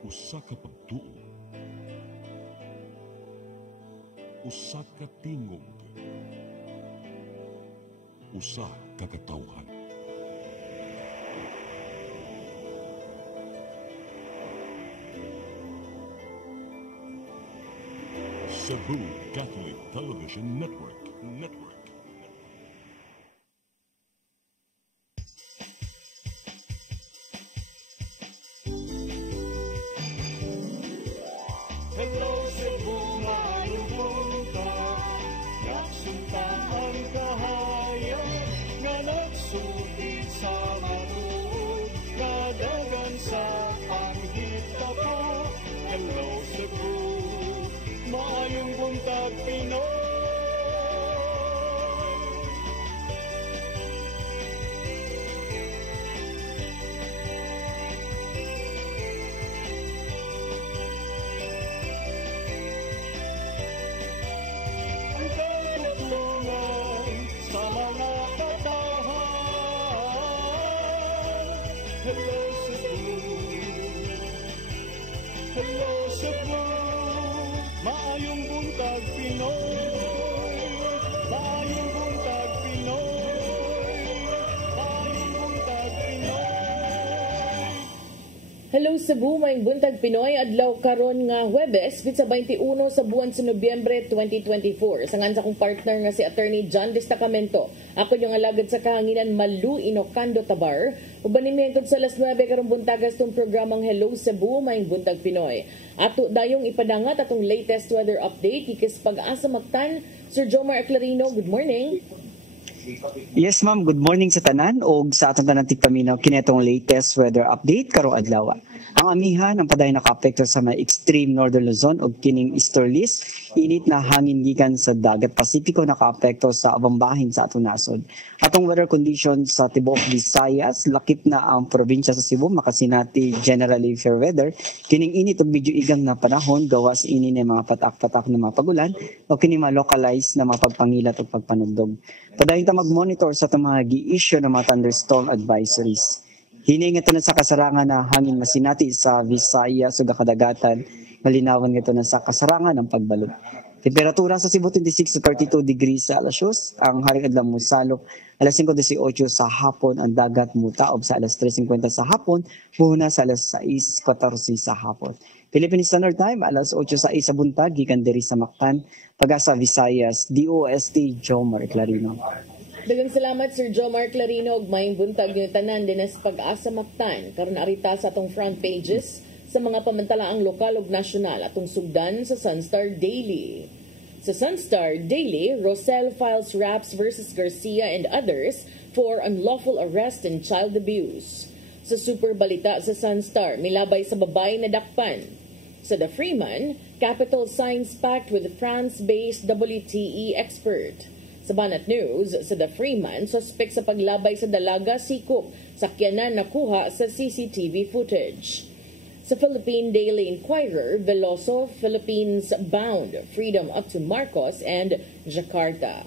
Usa ka pagtuo, usa ka tingog, usa ka katawhan. Cebu Catholic Television Network. Hello Cebu, maayong buntag. Nagsunta ang kahayan nga nagsulid sa matuod, kadagan sa panghitabo. Hello Cebu, maayong buntag Pinoy. Hello Cebu, hello Cebu, maayong buntag Pinoy, maayong buntag Pinoy, maayong buntag Pinoy. Hello Cebu, maayong buntag Pinoy, adlaw karon nga Huwebes, sa 21 sa buwan sa Nobyembre 2024. Sangan sa akong partner nga si Attorney John Destacamento. Ako yung alagad sa kahanginan Malu Inocando Tabar. Uban ni miyengkod sa alas 9 karong buntagas tong programang Hello Cebu, maayong buntag Pinoy. Ato dayong ipadangat atong latest weather update kikis pag-asa magtan. Sir Jomar Aclarino, good morning. Yes ma'am, good morning sa tanan o sa atong tanan tigpaminaw kinetong latest weather update karong adlaw. Ang amihan ang paday nakaapekto sa may extreme northern Luzon ug kining easterlies, init na hangin gikan sa dagat Pasipiko nakaapekto sa abang bahin sa atong nasod. Atong weather conditions sa tibuok Visayas, lakip na ang probinsya sa Cebu makasinati generally fair weather. Kining init ug medyo igang na panahon gawas ini ni mga patak-patak na mga pagulan o kining mga localized na mga pagpangilat ug pagpanugdog. Padayon ta mag-monitor sa itong mga gi-issue ng mga thunderstorm advisories. Hiningat na sa kasarangan na hangin masinati sa Visayas ug kadagatan, malinawan nga na sa kasarangan ng pagbalod. Temperatura sa Cebu 26 to 32 degrees Celsius, ang haring adlaw mosalok alas 5:18 sa hapon, ang dagat mutaob sa alas 3:50 sa hapon, buhuna sa alas 6:14 sa hapon. Philippine Standard Time alas 8:06 sa buntag gikan diri sa Mactan, Pag-asa Visayas, DOST Jomar Clarino. Daghang salamat Sir Jomar Clarino ug maayong buntag niyo tanan dinas Pag-asa Mactan. Karon arita sa atong front pages sa mga pamantalaang lokal ug nasyonal atong sugdan sa Sunstar Daily. Sa Sunstar Daily, Rosel files raps versus Garcia and others for unlawful arrest and child abuse. Sa Super Balita sa Sunstar, milabay sa babae na dakpan. Sa The Freeman, Capital signs pact with France-based WTE expert. Sa Banat News, sa The Freeman, suspect sa paglabay sa dalaga sikop, sakyanan nakuha sa CCTV footage. Sa Philippine Daily Inquirer, Veloso, Philippines bound, freedom up to Marcos and Jakarta.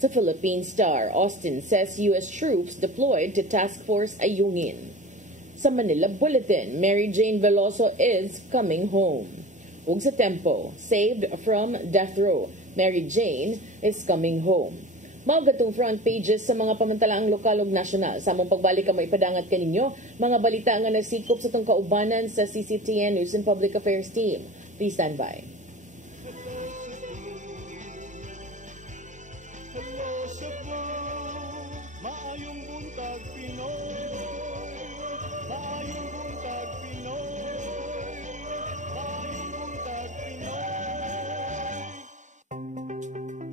Sa Philippine Star, Austin says U.S. troops deployed to Task Force Ayungin. Sa Manila Bulletin, Mary Jane Veloso is coming home. Ug sa Tempo, saved from death row, Mary Jane is coming home. Mao gatong front pages sa mga pamantalaang lokal ug nasyonal. Sa among pagbalik ka maipadangat kaninyo mga balita nga nasikop sa tong kaubanan sa CCTN News and Public Affairs team. Please stand by. Hello Cebu, maayong buntag Pinoy, maayong buntag Pinoy, maayong buntag Pinoy.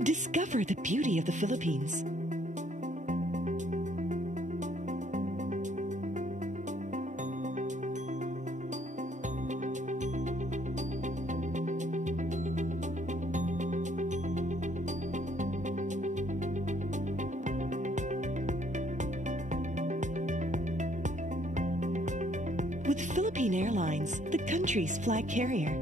Discover the beauty of the Philippines. With Philippine Airlines, the country's flag carrier.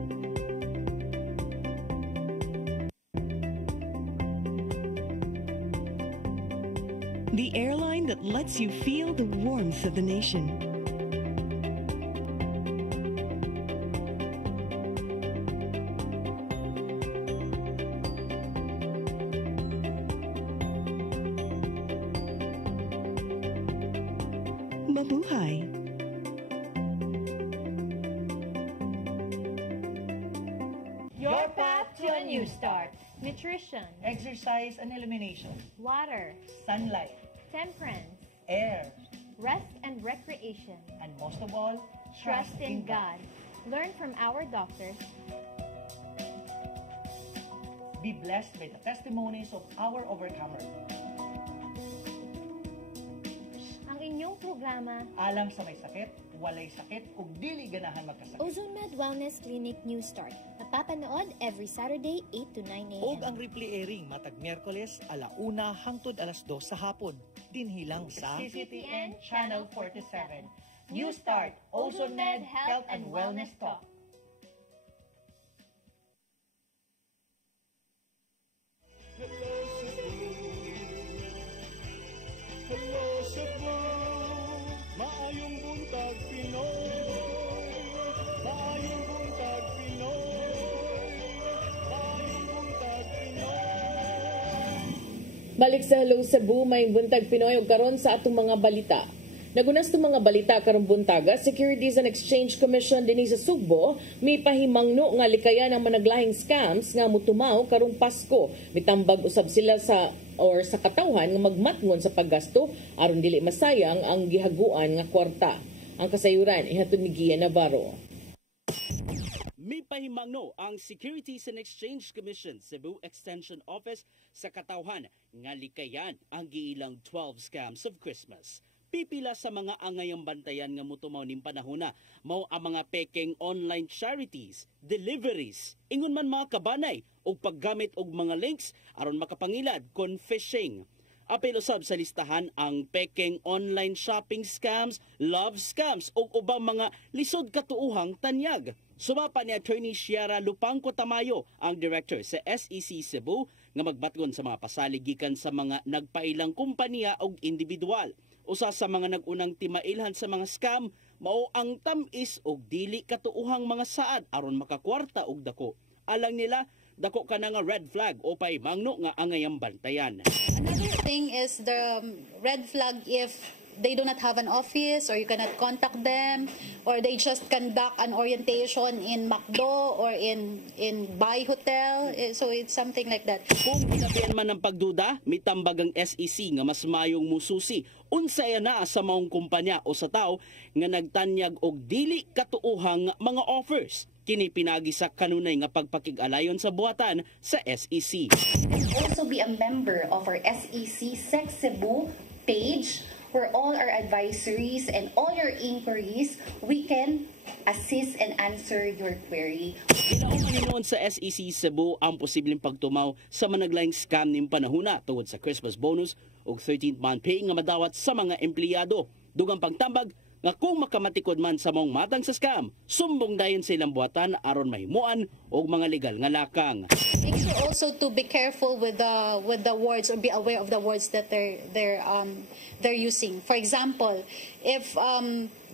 The airline that lets you feel the warmth of the nation. buhay. Your path to a new start. Nutrition, Exercise and elimination, water, sunlight, temperance, air, rest and recreation. and most of all, Trust in God. Learn from our doctors. Be blessed by the testimonies of our overcomers. Ang inyong programa, Alam sa may sakit, walay sakit, ug dili ganahan magkasakit. OzoneMed Wellness Clinic New Start. Napapanood every Saturday 8 to 9 a.m. Og ang replay airing matag Miyerkules 1:00 hangtod 2:00 sa hapon. Dinhilang sa CCTN Channel 47. New Start, OzoneMed Health and Wellness Talk. Hello Cebu, hello Cebu, maayong buntag Pinoy, maayong buntag Pinoy, maayong buntag Pinoy. Balik sa Hello Cebu, may buntag Pinoy ug karon sa atong mga balita. Nagunas tong mga balita karong buntaga, Securities and Exchange Commission dinhi sa Sugbo may pahimangno nga likayan ang managlahing scams nga mutumaw karong Pasko. Mitambag usab sila sa katawhan nga magmatngon sa paggasto aron dili masayang ang gihaguan nga kwarta. Ang kasayuran ihatod ni Gia Navarro. May pahimangno ang Securities and Exchange Commission Cebu Extension Office sa katawhan nga likayan ang giilang 12 scams of Christmas. Pipila sa mga angayang bantayan nga mutumaw ning panahona mao ang mga pekeng online charities, deliveries, ingon man mga kabanay og paggamit og mga links aron makapangilad kon phishing. Apil usab sa listahan ang pekeng online shopping scams, love scams ug ubang mga lisod katuohang tanyag. Sumapa ni Attorney Shiara Lupangco Tamayo, ang director sa SEC Cebu, nga magbatgon sa mga pasalig gikan sa mga nagpailang kompanya o individual. Usa sa mga nagunang timailhan sa mga scam, mao ang tamis og dili katuohang mga saad aron makakwarta og dako. Alang nila, dako ka na nga red flag o pay mangno nga angayang bantayan. Another thing is the red flag if they do not have an office or you cannot contact them or they just conduct an orientation in McDo or in Bay Hotel. So it's something like that. Kung ginabihan man ng pagduda, mitambag ang SEC nga mas mayong mususi unsaya na sa maong kumpanya o sa tao nga nagtanyag og dili katuohang mga offers. Kini pinagi sa kanunay nga pagpakig-alayon sa buhatan sa SEC. Also be a member of our SEC Sec Cebu page where all our advisories and all your inquiries, we can assist and answer your query. Ginaon sa SEC Cebu ang posibleng pagtumaw sa managlaing scam ning panahuna tungod sa Christmas bonus ug 13th month pay nga madawat sa mga empleyado. Dugang pagtambag nga kung makamatikod man sa maong matang sa scam, sumbong dayon sa ilang buhatan aron mahimuan og mga legal nga lakang. Make sure also to be careful with the words or be aware of the words that they're using. For example, if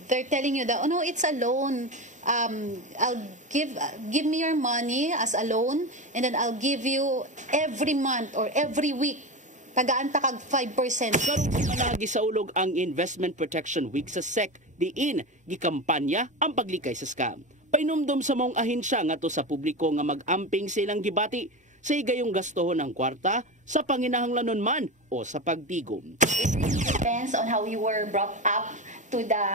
they're telling you that, oh no, it's a loan, I'll give me your money as a loan and then I'll give you every month or every week tagaan ta kag 5%. Karong managi sa ulog ang Investment Protection Week sa SEC diin gikampanya ang paglikay sa scam. Painumdum sa mong ahensya ngadto sa publiko nga mag-amping silang gibati sa higayong gastohon ang kwarta sa panginahanglanon man o sa pagtigom. It really depends on how you were brought up to the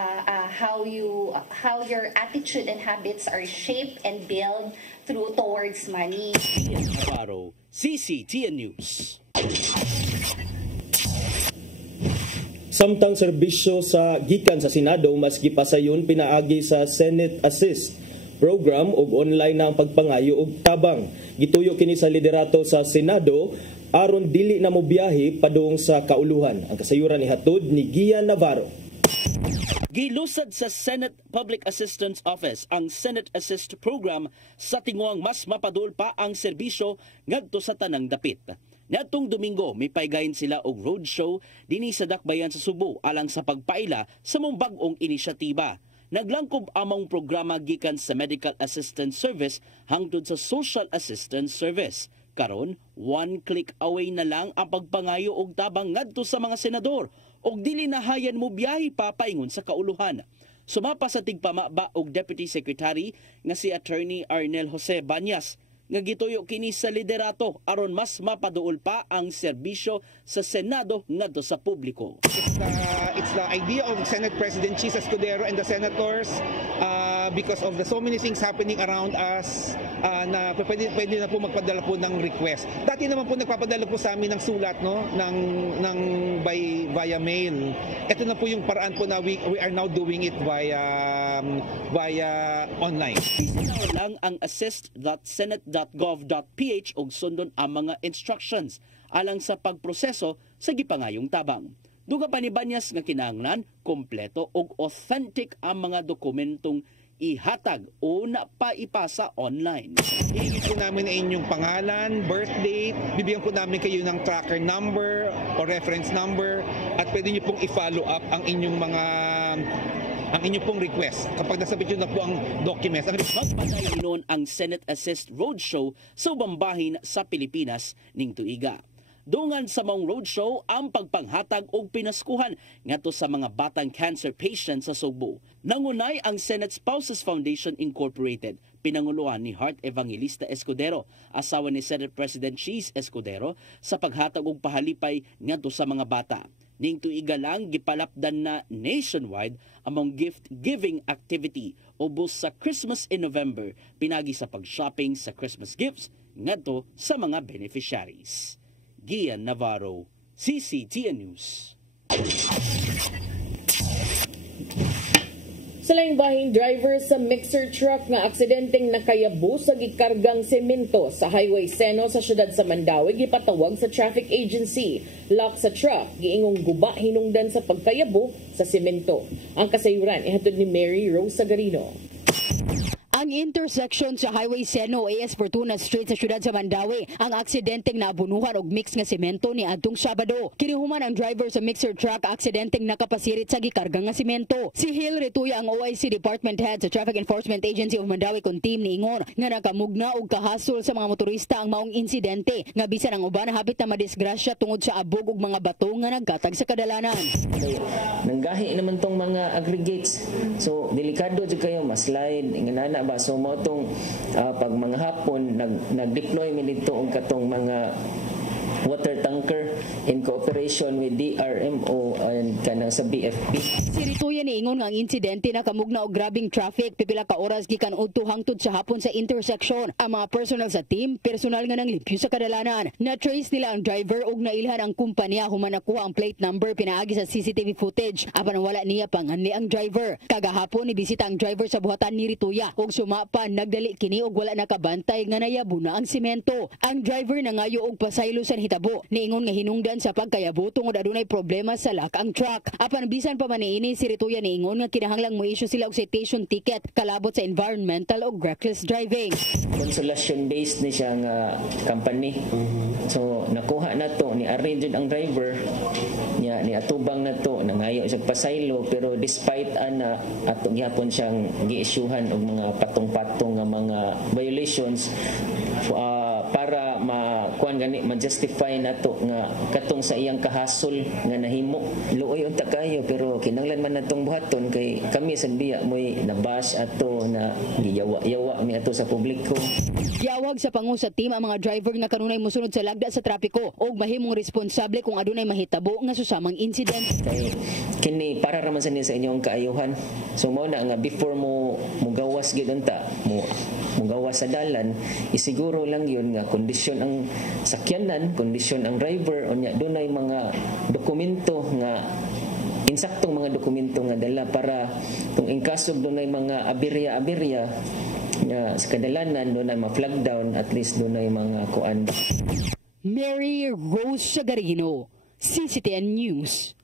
how your attitude and habits are shaped and built towards money. Ian Navarro, CCTN News. Samtang serbisyo sa gikan sa Senado mas gipasayon pinaagi sa Senate Assist program ug online na ang pagpangayo og tabang. Gituyo kini sa liderato sa Senado aron dili na mobiyahe padung sa kauluhan. Ang kasayuran ihatod ni Gia Navarro. Gilusad sa Senate Public Assistance Office ang Senate Assist program sa tingwang mas mapadul pa ang serbisyo ngadto sa tanang dapit. Niadtong Domingo, may paygayin sila og roadshow dinhi sa Dakbayan sa Subo alang sa pagpaila sa mong bag-ong inisyatiba. Naglangkob among programa gikan sa Medical Assistance Service hangtod sa Social Assistance Service. Karon, one click away na lang ang pagpangayo og tabang ngadto sa mga senador og dili nahayan mo biyahe pa paingon sa kauluhan. Sumapa sa tigpamaba og Deputy Secretary nga si Attorney Arnel Jose Banyas nga gituyo kini sa liderato aron mas mapaduol pa ang serbisyo sa Senado ngadto sa publiko. It's the idea of Senate President Chis Escudero and the senators because of the so many things happening around us na pwede na po magpadala po ng request. Dati naman po nagpapadala po sa amin ng sulat ng via mail. Ito na po yung paraan po na we are now doing it via online. Isinaw lang ang assist.senate.gov.ph og sundon ang mga instructions alang sa pagproseso sa gipangayong tabang. Duga pa ni Banyas nga kinahanglan kompleto og authentic ang mga dokumentong ihatag o napaipasa online. Hihingin po namin na inyong pangalan, birth date, bibigyan po namin kayo ng tracker number o reference number at pwede nyo pong i-follow up ang inyong pong request kapag nasabit nyo na po ang documents. Magpadayon noon ang Senate Assist Roadshow sa ubang bahin sa Pilipinas ning tuiga. Dungan sa maong roadshow ang pagpanghatag og pinaskuhan ngadto sa mga batang cancer patients sa Sugbo. Nangunay ang Senate Spouses Foundation Incorporated, pinanguluhan ni Heart Evangelista Escudero, asawa ni Senate President Chis Escudero, sa paghatag og pahalipay ngadto sa mga bata. Ning tuiga lang gipalapdan na nationwide among gift-giving activity ubos sa Christmas in November, pinagi sa pag-shopping sa Christmas gifts ngadto sa mga beneficiaries. Gian Navarro, CCTN News. Sa laing bahin, driver sa mixer truck nga aksidenteng nakayabo sa gikargang semento sa Highway Seno sa siyudad sa Mandaue gipatawag sa traffic agency. Lock sa truck, giingong guba hinungdan sa pagkayabo sa semento. Ang kasayuran ihatod ni Mary Rose Sagarino. Ang intersection sa Highway Seno AS Fortuna Street sa siyudad sa Mandaue ang aksidenteng naabunuhan og mix nga semento ni adtong Sabado. Kinihuman ang driver sa mixer truck aksidenteng nakapasirit sa gikarga nga semento. Si Hill Rituya ang OIC Department Head sa Traffic Enforcement Agency of Mandaue kun team niingon nga nakamugna og kahasol sa mga motorista ang maong insidente nga bisan ang uban hapit na madisgrasya tungod sa abog og mga bato nga nagkatag sa kadalanan. Nanggahi naman tong mga aggregates. So delikado jud kayo maslide inganana ba so mo tong pag mga hapon nag-deploy mi dito og katong mga water tanker in cooperation with DRMO and kanang sa BFP. Si Rituya niingon nga ang insidente nakamugna og grabing traffic pipila ka oras gikan udto hangtod sa hapon sa intersection. Ang mga personal sa team personal nga nanglipyo sa kadalanan. Na-trace nila ang driver ug nailhan ang kumpanya human nakuha ang plate number pinaagi sa CCTV footage apan wala niya panganli ang driver. Kagahapon nibisita ang driver sa buhatan ni Rituya ug sumapa nagdali kini og wala nakabantay nga nayabo na ang semento. Ang driver nangayo og pasaylo sa hitabo niingon nga hinungdan sa pagkayabo tungod adunay problema sa lock ang truck. Apan bisan pa man niini si Rituya niingon nga kinahanglang mo-issue sila og citation ticket kalabot sa environmental o reckless driving. Consolation based ni siya nga company. So nakuha na to ni arrange ang driver niya ni atubang na to nangayo siya pasaylo pero despite ana ato gyapon siyang gi-issuehan og mga patong-patong nga mga violations para makuan gani ma-justify nato nga katong sa iyang kahasol nga nahimo. Luoy unta kayo pero kinahanglan man natong buhaton kay kami sa biya moy nabash ato na giyawa-yawa mi ato sa publiko. Giawag sa pangu sa team ang mga driver nga kanunay mosunod sa lagda sa trapiko ug mahimong responsable kung adunay mahitabo nga susamang incident. Kay kini para raman sa inyong kaayuhan. So mao na nga before mo gawas gid unta mo gawas sa dalan isiguro lang yun nga kondisyon ang sakyanan, kondisyon ang driver unya dunay mga dokumento nga insaktong mga dokumento nga dala para kung in kaso dunay mga aberya nga sa kadalanan dunay ma-flag down at least dunay mga kuan. Mary Rose Sagarino, CCTN News.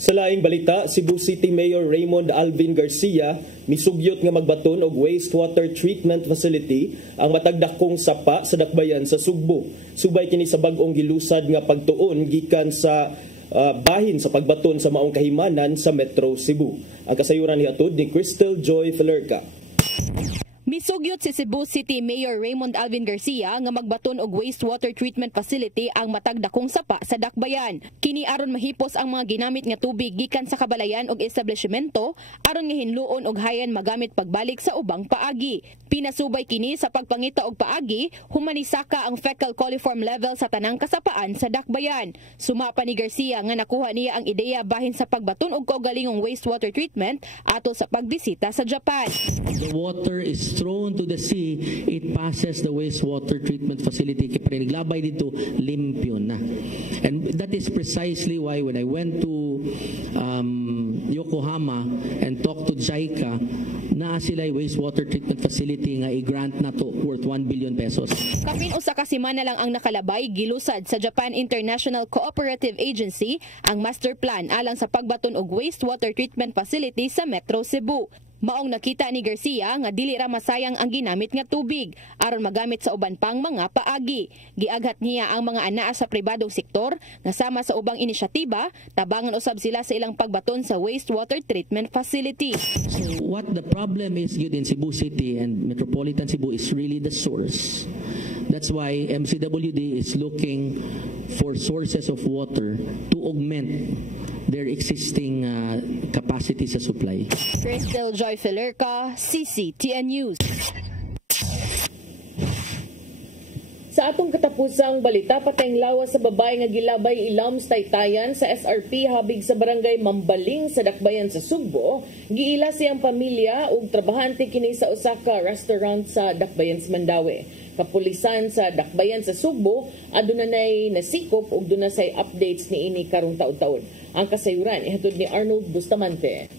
Sa laing balita, Cebu City Mayor Raymond Alvin Garcia misugyot nga magbaton og wastewater treatment facility ang matagdakong sapa sa dakbayan sa Sugbo. Subay kini sa bag-ong gilusad nga pagtuon gikan sa bahin sa pagbaton sa maong kahimanan sa Metro Cebu. Ang kasayuran nihatod ni Crystal Joy Felerca. Nisugyot si Cebu City Mayor Raymond Alvin Garcia nga magbaton og wastewater treatment facility ang matag dakong sapa sa Dakbayan. Kini aron mahipos ang mga ginamit nga tubig gikan sa kabalayan og establishmento aron nga hinluon og hayan magamit pagbalik sa ubang paagi. Pinasubay kini sa pagpangita og paagi, humanisaka ang fecal coliform level sa tanang kasapaan sa Dakbayan. Suma pa ni Garcia nga nakuha niya ang ideya bahin sa pagbaton og kaugalingong wastewater treatment ato sa pagbisita sa Japan. The water is thrown to the sea, it passes the wastewater treatment facility. Kaya naglabay dito, limpyo na. And that is precisely why when I went to Yokohama and talked to JICA, naa sila wastewater treatment facility nga i-grant na to worth 1 billion pesos. Kapin usa ka semana lang ang nakalabay, gilusad sa Japan International Cooperative Agency ang master plan alang sa pagbaton og wastewater treatment facility sa Metro Cebu. Maong nakita ni Garcia nga dili ra masayang ang ginamit nga tubig aron magamit sa uban pang mga paagi. Giaghat niya ang mga anaa sa pribadong sektor nga sama sa ubang inisyatiba, tabangan usab sila sa ilang pagbaton sa wastewater treatment facility. So what the problem is yun in Cebu City and Metropolitan Cebu is really the source. That's why MCWD is looking for sources of water to augment their existing capacity sa supply. Crystal Joy Felerca, CCTN News. Sa atong katapusang balita, patayng lawas sa babae nga gilabay ilams taytayan sa SRP habig sa barangay Mambaling sa Dakbayan sa Sugbo, giila siyang pamilya ug trabahante kini sa usa ka restaurant sa Dakbayan sa Mandawi. Kapulisan sa Dakbayan sa Sugbo adunay nasikop ug dunay updates niini karong taud-taud. Ang kasayuran ihatod ni Arnold Bustamante.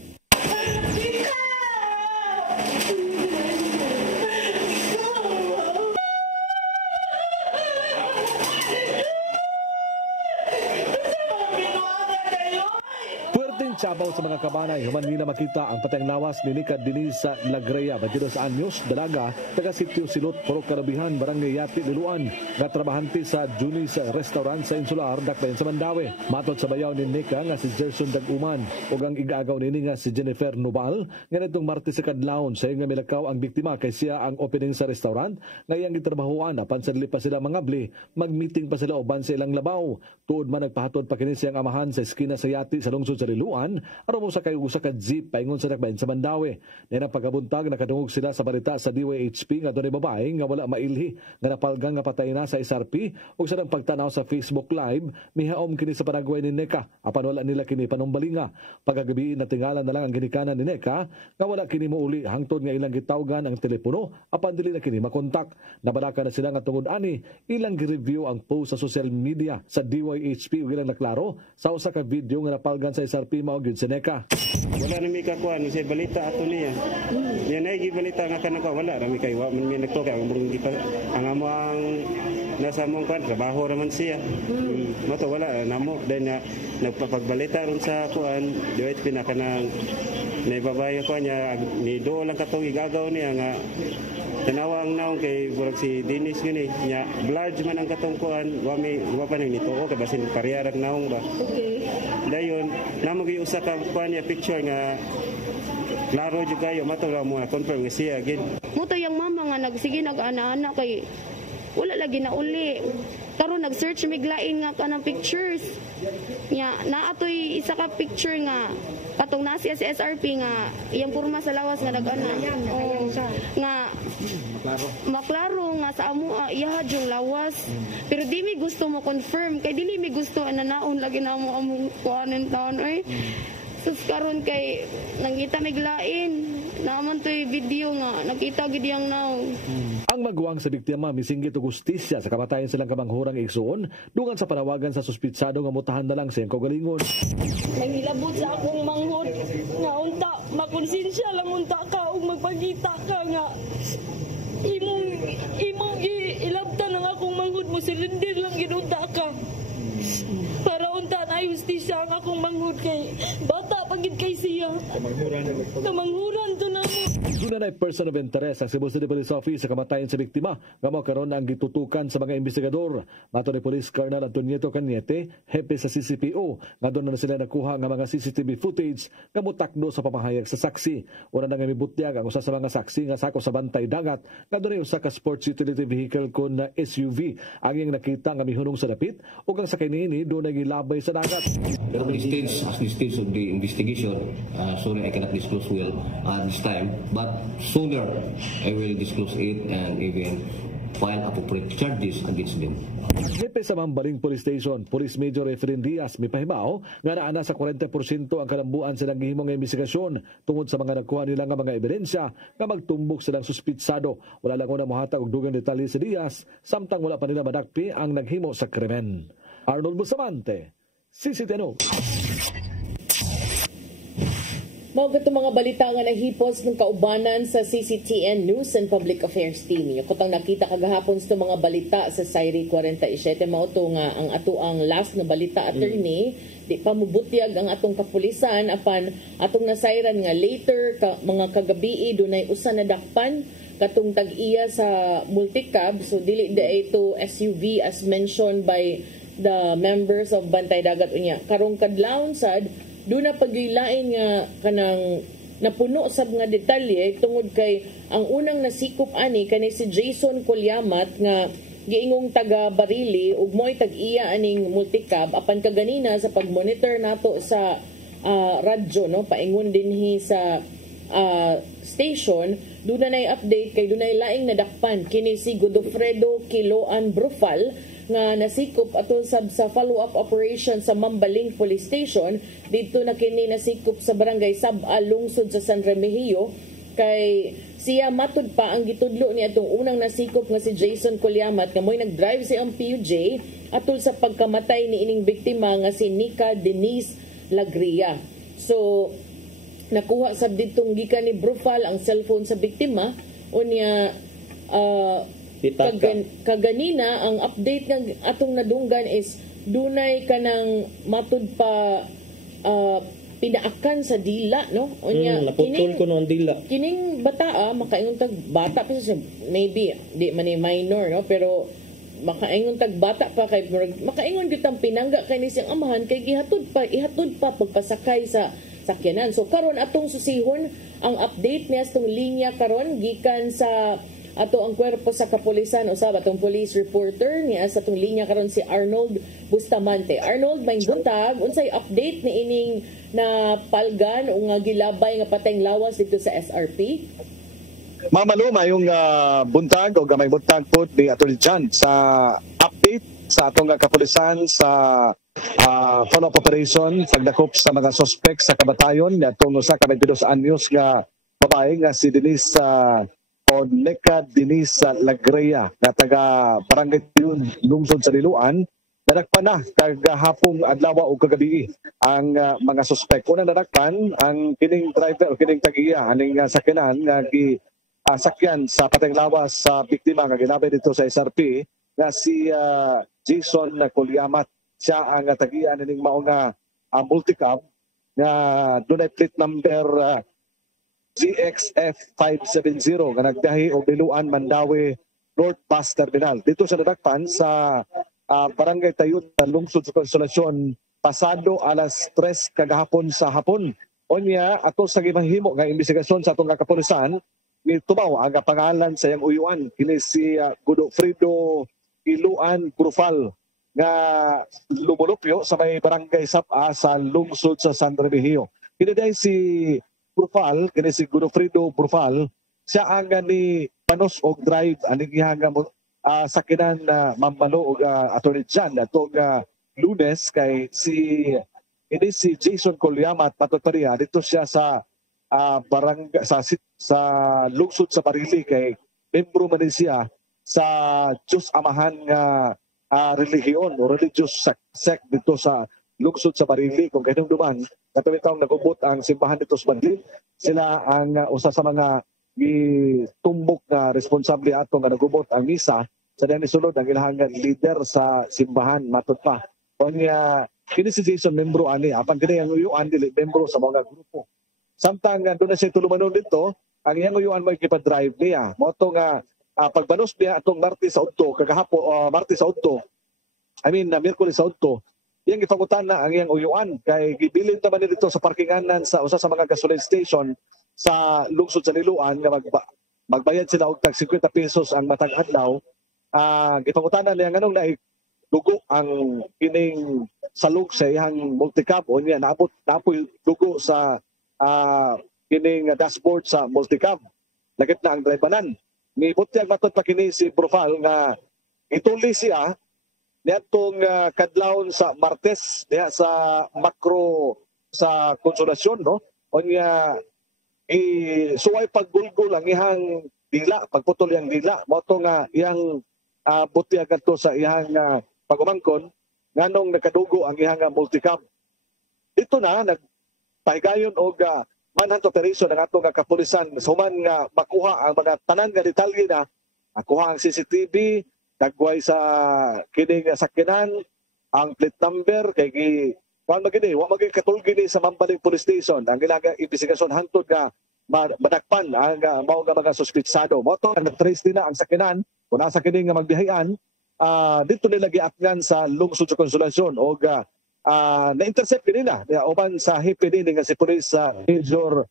Sabaw sa mga kabanay, human nila makita ang patayng lawas ni Nika Diniz sa Lagreya, 22 anyos, dalaga, taga Sitio Silot, Purok Karabihan, Barangay Yati, Liluan, nga trabahante sa Junis Restaurant sa Insular, Dakbayan sa Mandawi. Matod sa bayaw ni Nika nga si Gerson Daguman o ang igaagaw nini nga si Jennifer Nubal, nga nitong Martes sa kadlawon sa nga milakaw ang biktima kay siya ang opening sa restaurant, ngayang gitrabahuan apan sa pa sila mga bli, mag-meeting pa sila uban sa ilang labaw. Tuod man nagpahatod pa kini siyang amahan sa eskina sa Yati sa lungsod sa Liluan, aron mo sa kay usa ka jeep paingon sa Dakbayan sa Mandawi. Nang pagkabuntag nakadungog sila sa balita sa DYHP nga dunay babae nga wala mailhi nga napalgang nga patay na sa SRP ug sa pagtanaw sa Facebook Live mihaom kini sa Paraguay ni Neka apan wala nila kini panumbalinga. Pagkagabi natingalan na lang ang ginikanan ni Neka nga wala kini mouli hangtod nga ilang gitawgan ang telepono apan dili na kini makontak. Nabalaka na sila nga tungod ani ilang gi-review ang post sa social media sa DYHP ug ilang naklaro sa usa ka video nga napalgan sa SRP mao gyud si Neka. Wala na may kakuan sa balita ato niya. Yan ay gibalita nga kanang wala ra may kay wa man may nagtuka ang among nasa mong kan trabaho ra man siya. Mato wala namo dahil na nagpapagbalita ron sa kuan diwet pinakanang naibabayo ko niya ni do lang katong igagaw niya nga tanawa ang naong kay burag si Dennis gani nya large man ang katong kuan wa pa nang nituo kay basin pariyarag naong ba. Okay. Dayon namo gi usa ka kuan niya picture nga klaro jud kayo mato ra mo confirm nga siya gid. Muto yang mama nga nagsige nag-ana-ana kay wala lagi na uli. Karon nag-search miglain nga kanang pictures. Nya naatoy isa ka picture nga katong nasiya si SRP nga iyang porma sa lawas nga nag-ana. Nga maklaro nga sa amo iya yung lawas. Pero di mi gusto mo confirm kay dili mi gusto ananaon lagi na mo among kuanen taon oy. Sus karon kay nangita miglain. Naman to'y video nga, nakita gid yang now. Ang magwang sa biktima misinggit og hustisya sa kamatayon silang kamanghurang igsuon dungan sa panawagan sa suspitsado nga mutahan na lang siyang kaugalingon. Nangilabot sa akong manghod nga unta makonsensya lang unta ka ug magpagita ka nga imong ilabtan ang akong manghod mo silindir lang gid unta ka. Para unta na hustisya ang akong manghod kay bata pagid kay siya. Kamanghuran to na mo. Doon na person of interest ang Cebu City Police Office sa kamatayan sa biktima nga mao karon ang gitutukan sa mga investigador. Mato ni Police Colonel Antonieta Cañete, hepe sa CCPO, nga doon na sila nakuha nga mga CCTV footage nga mutakdo sa pamahayag sa saksi. Una na nga mibutyag ang usa sa mga saksi nga sako sa bantay dagat nga doon ay usa ka sports utility vehicle kon na SUV ang iyang nakita nga mihunong sa dapit ug ang sakay niini doon ay gilabay sa dagat. At the stage of the investigation, sorry I cannot disclose well this time, but sooner I will disclose it and even file appropriate charges against them. Hepe sa Mambaling Police Station, Police Major Efren Diaz may pahibaw nga naana sa 40% ang kalambuan silang gihimo nga investigasyon tungod sa mga nakuha nila nga mga ebidensya nga magtumbok silang suspitsado. Wala lang una mohatag og dugang detalye si Diaz, samtang wala pa nila madakpi ang naghimo sa krimen. Arnold Bustamante, CCTN. Maugat ang mga balita nga nahipos ng kaubanan sa CCTN News and Public Affairs Team. Yung kutang nakita kagahapon sa mga balita sa Sairi 47. Mauto nga ang atuang last na balita, attorney, di pa mubutyag ang atong kapulisan apan atong nasayran nga later mga kagabi dunay usa na dakpan katong tag-iya sa multicab. So dili da ito SUV as mentioned by the members of Bantay Dagat unya. Karong kadlawon sad doon na pagilain nga kanang napuno sab nga detalye tungod kay ang unang nasikop ani kanay si Jason Colyamat nga giingong taga Barili ug mo'y tag-iya aning multicab apan kaganina sa pagmonitor nato sa radyo no paingon dinhi sa station doon na nay update kay doon nay laing nadakpan kini si Godofredo Kiloan Brufal nga nasikop ato sa follow-up operation sa Mambaling Police Station. Dito na kini nasikop sa barangay Sab-a, lungsod sa San Remigio. Kay siya matud pa ang gitudlo ni atong unang nasikop nga si Jason Colyamat nga mo'y nag-drive si ang PUJ atol sa pagkamatay ni ining biktima nga si Nika Denise Lagria. So nakuha sab ditong gikan ni Brufal ang cellphone sa biktima unya kaganina ang update ng atong nadunggan is dunay kanang matud pa pinaakan sa dila no unya naputol ko no ang dila kining bataa makaingon tag bata pa siya maybe di man minor no pero makaingon tag bata pa kay makaingon gyud ang pinangga kay ni siyang amahan kay ihatod pa pagpasakay sa sakyanan. So karon atong susihon ang update niya sa linya karon gikan sa ato ang kwerpo sa kapulisan usab atong police reporter niya sa atong linya karon si Arnold Bustamante. Arnold, may buntag unsay update ni ining na palgan o nga gilabay nga patayng lawas dito sa SRP? Mamalo mayong buntag o gamay buntag po ni Attorney John sa update sa atong kapulisan sa follow-up operation pagdakop sa mga suspect sa kabatayon atong usa ka 22 anyos nga babae nga si Denise o Nika Denise Lagria na taga Barangay lungsod sa Liloan. Nadakpan na kagahapong adlaw o kagabi ang mga suspect. Unang nadakpan ang kining driver o kining tag-iya aning sakyanan nga sakyan sa patayng lawas sa biktima nga ginabay dito sa SRP nga si Jason Colyamat. Siya ang tag-iya ning mao nga multicab nga dunay plate number GXF 570 nga nagdahi og Liloan Mandawi North Bus Terminal. Dito sa nadakpan sa Barangay Tayud sa lungsod sa Konsolasyon pasado alas 3 kagahapon sa hapon. Onya ato sa gimahimo nga investigasyon sa atong kapulisan gitumaw ang pangalan sa iyang uyuan kini si Godofredo Kiloan Brufal nga lumulupyo sa may Barangay Sab-a sa lungsod sa San Remigio. Kini dai si Brufal, kini si Godofredo Brufal, siya ang ni panos og drive aning ihanga sakinan na mamalo og Attorney John atong Lunes kay si Jason Colyamat patod pa riya dito siya sa barangay sa lungsod sa Barili kay membro man siya sa Diyos Amahan nga relihiyon o religious sect dito sa lungsod sa Barili. Kung ganun duman, katawitang nagubot ang simbahan dito sa Barili. Sila ang usa sa mga gitumbok na responsable ato nga nagubot ang misa sa dahil nisulod ang ilahang leader sa simbahan matod pa. Kanya kini si Jason membro ani apan kini ang uyuan dili membro sa mga grupo. Samtang doon na siya tulumanon dito ang iyang uyuan mo ikipa-drive niya. Mo to nga pagbanos niya atong Martes sa Udto, Martes sa Udto. Miyerkules sa Udto. Iyang ipangutan na ang iyang uyuan kay gibilin naman dito sa parkinganan sa usa sa mga gasoline station sa lungsod sa Liloan nga magbayad sila og tag 50 pesos ang matag adlaw. Gipangutan na niya nganong dugo ang kining salug sa iyang multicab o niya napoy dugo sa kining dashboard sa multicab. Lagit na ang driveanan. Nibutyag matod pa kini si Brufal nga ituli siya niadtong kadlawon sa Martes diha sa makro sa Konsolasyon, no? Onya suway paggulgol ang ihang dila, pagputol yang dila. Mo to nga iyang butyag kadto sa iyang pagumangkon nganong nakadugo ang ihang multicab. Dito na nagpahigayon og manhunt operation ang atong kapulisan suman nga makuha ang mga tanan nga detalye na, makuha ang CCTV, dagway sa kining sakyanan, ang plate number kay wa maging katulgi ni sa Mambaling Police Station ang ilaga investigasyon hantod nga madakpan ang mao nga mga suspitsado. Mo to na-trace din na ang sakyanan kun asa kini nga magbiyayan dito nila giatngan sa lungsod sa Konsolasyon og na-intercept nila uban sa HPD nga si Police Major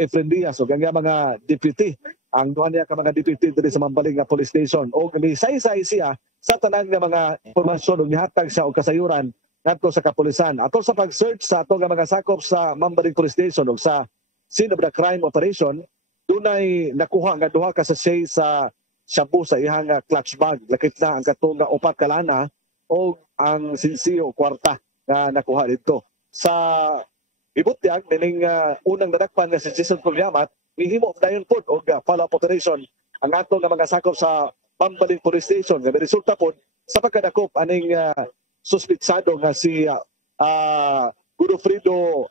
Efren Diaz o ang mga deputy. Ang duha niya ka mga deputy diri sa Mambaling Police Station o nisay-say siya sa tanan nga mga impormasyon o nihatag siya og kasayuran ngadto sa kapulisan. Ato sa pag-search sa ato nga mga sakop sa Mambaling Police Station o sa scene of the crime operation, dunay nakuha nga duha ka sachet sa shabu sa ihang clutch bag. Lakit na ang katong nga upat ka lana o ang sinsiyo kwarta nga nakuha dito. Sa ibutyag nining unang nadakpan nga si Jason Pulyamat, ihimo dayon pod og follow-up operation ang ato nga mga sakop sa Mambaling Police Station nga resulta pod sa pagkadakop aning suspitsado nga si Godofredo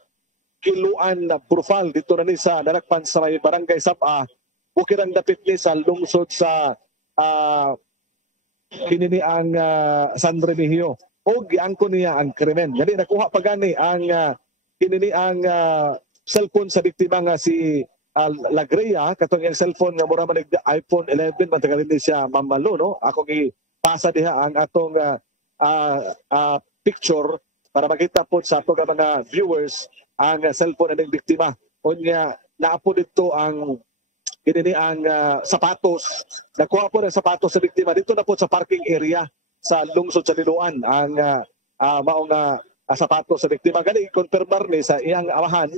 Kiluan Brufal dito na ni sa nadakpan sa may barangay Sapa, bukirang dapit ni sa lungsod sa kinini ang San Remigio o giangko niya ang krimen. Gani nakuha pa gani ang kinini ang cellphone sa biktima nga si Lagreya, katong yung cellphone nga mura man iPhone 11 matagalin ni siya mamalo, no? Ako gipasa diha ang atong picture para makita po sa atong mga viewers ang cellphone ng biktima. Unya naapo dito ang kinini ang sapatos. Nakuha po ng sapatos sa biktima dito na po sa parking area sa lungsod sa Liloan ang maong sapatos sa biktima. Gani konfirmar ni sa iyang amahan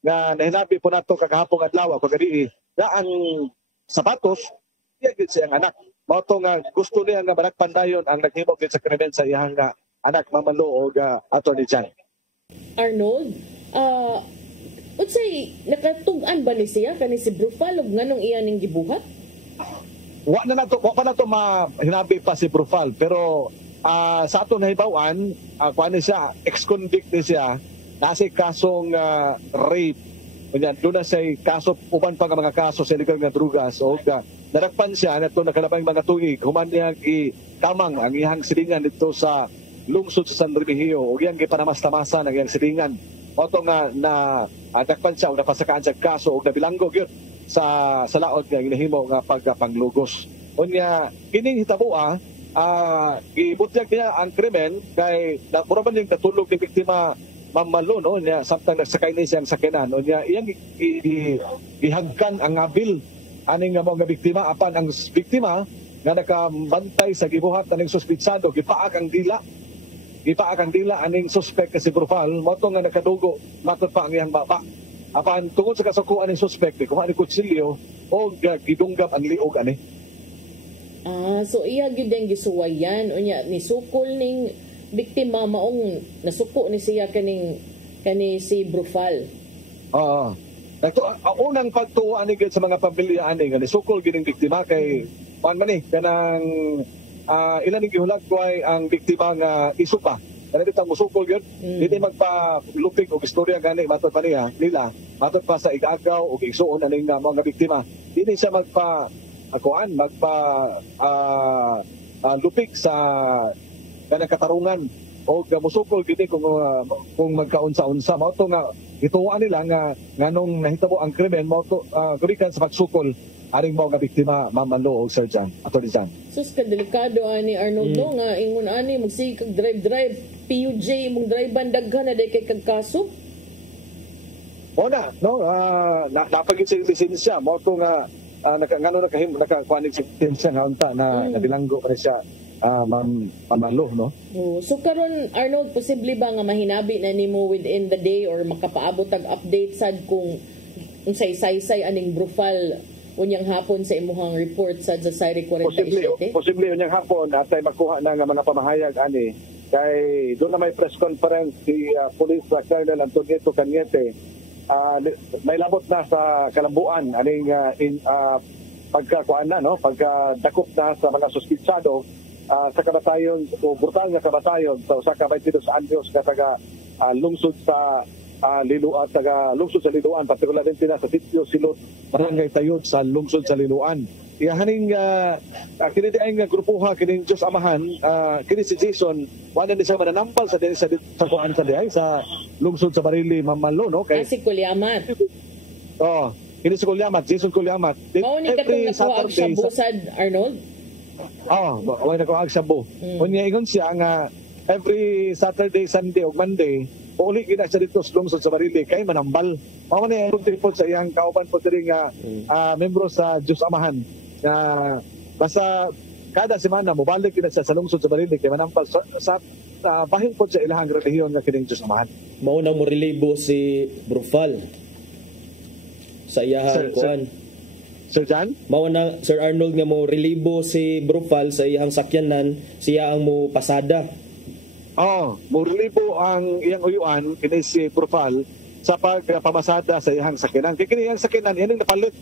nga nahinabi po nato kagahapon adlaw ako gadi na ang sapatos iya gid siyang anak. Mao to nga gusto niya nga balak pandayon ang naghimo gid sa krimen sa iyang anak mamalo og Attorney Jan. Arnold, unsay nakatug-an ba ni siya kani si Brufal ug nganong iya ning gibuhat? Wa pa na to mahinabi pa si Brufal pero sa ato nahibawan kuan ni siya ex-convict ni siya. Nasa kasong rape. Doon na sa kaso, uban pa mga kaso sa illegal nga drugas. O narakpan siya na ito nakalabang mga tuig. Human niya kamang ang ihang silingan dito sa lungsod sa San Remigio. O iyang ipanamas-tamasan ang iyang silingan. O ito nga narakpan siya o napasakaan siya kaso o nabilanggog yun sa laot nga ginahimo nga pagpanglugos. O niya, kining hitabo ibutyag niya ang krimen kay mura man yung natulog ni biktima mamalo, no? Niya samtang nagsakay ni siyang sakyanan, no? Niya iyang ihagkan ang abil aning nga mga biktima apan ang biktima nga nakabantay sa gibuhat aning suspitsado gipaak ang dila aning suspect kasi Brufal mo to nga nakadugo matod pa ang iyang baba apan tungod sa kasukuan aning suspect kuha ni kutsilyo o gidunggap ang liog ani. So iya gid ang gisuwayan unya ni sukol ning biktima maong nasuko ni siya kani si Brufal. Oo. Unang pagtuwa ni sa mga pamilya ani nga nisukol gining biktima kay man kanang ilan ning gihulag kuay ang biktima nga isupa. Kana bitang musukol gyud, dili magpa-lupig og istorya gani matod pa niya nila. Matod pa sa igagaw og igsuon aning mga biktima. Dili siya lupig sa kanang katarungan o musukol gini kung magkaunsa-unsa mao to nga ituwaan nila nga nganong nahitabo ang krimen mo to gulikan sa pagsukol aring mga biktima mamalo og Sir Jan Attorney Jan. Sus ka delikado ani Arnold no nga ingon ani magsige kag drive PUJ mong drivean daghan na day kay kag kaso. O na no napagit sa lisensya mo to nga nakakuanig sa lisensya nga unta na nabilanggo pa siya mamalo no. So karon Arnold posible ba nga mahinabi na nimo within the day or makapaabot tag update sad kung unsay-saysay aning brufal unyang hapon sa imuhang report sa Zaire 47? Posible unyang hapon at ay makuha na nga mga pamahayag ani kay doon na may press conference si Police Colonel Antonio Cañete. May labot na sa kalambuan aning pagkakuan na no pagkadakop na sa mga suspitsado sa kabatayon o brutal nga kabatayon sa usa ka 22 anyos nga taga lungsod sa Liluan, taga lungsod sa Liluan, partikularmente na sa sitio Silot, Barangay Tayod sa lungsod sa Liluan. Iyahaning kini diay nga grupuha kining Diyos Amahan, kini si Jason, wala ni siya mananampal sa kuan sa diay sa lungsod sa Barili Mamalo no kay si Kulyamat. Oh, kini si Kulyamat, Jason Kulyamat. Mao ni katong nakuha siya busad Arnold. Wala nakuha siya bu. Unya ingon siya nga every Saturday, Sunday ug Monday uli gina siya dito sa lungsod sa Barili kay manambal. Mao man ang report sa iyang kauban po diri nga membro sa Diyos Amahan na basta kada semana mobalik gina siya sa lungsod sa Barili kay manampal sa bahin po sa ilahang relihiyon nga kining Diyos Amahan. Mao na mo relibo si Brufal sa iyahang kuan. Sir Jan? Mao na Sir Arnold nga mo relibo si Brufal sa iyang sakyanan, siya ang mo pasada. Murlibo ang iyang uyuan kini si Brufal sa pagpamasada sa iyang sakyanan. Kaya kini iyang sakyanan yan napalit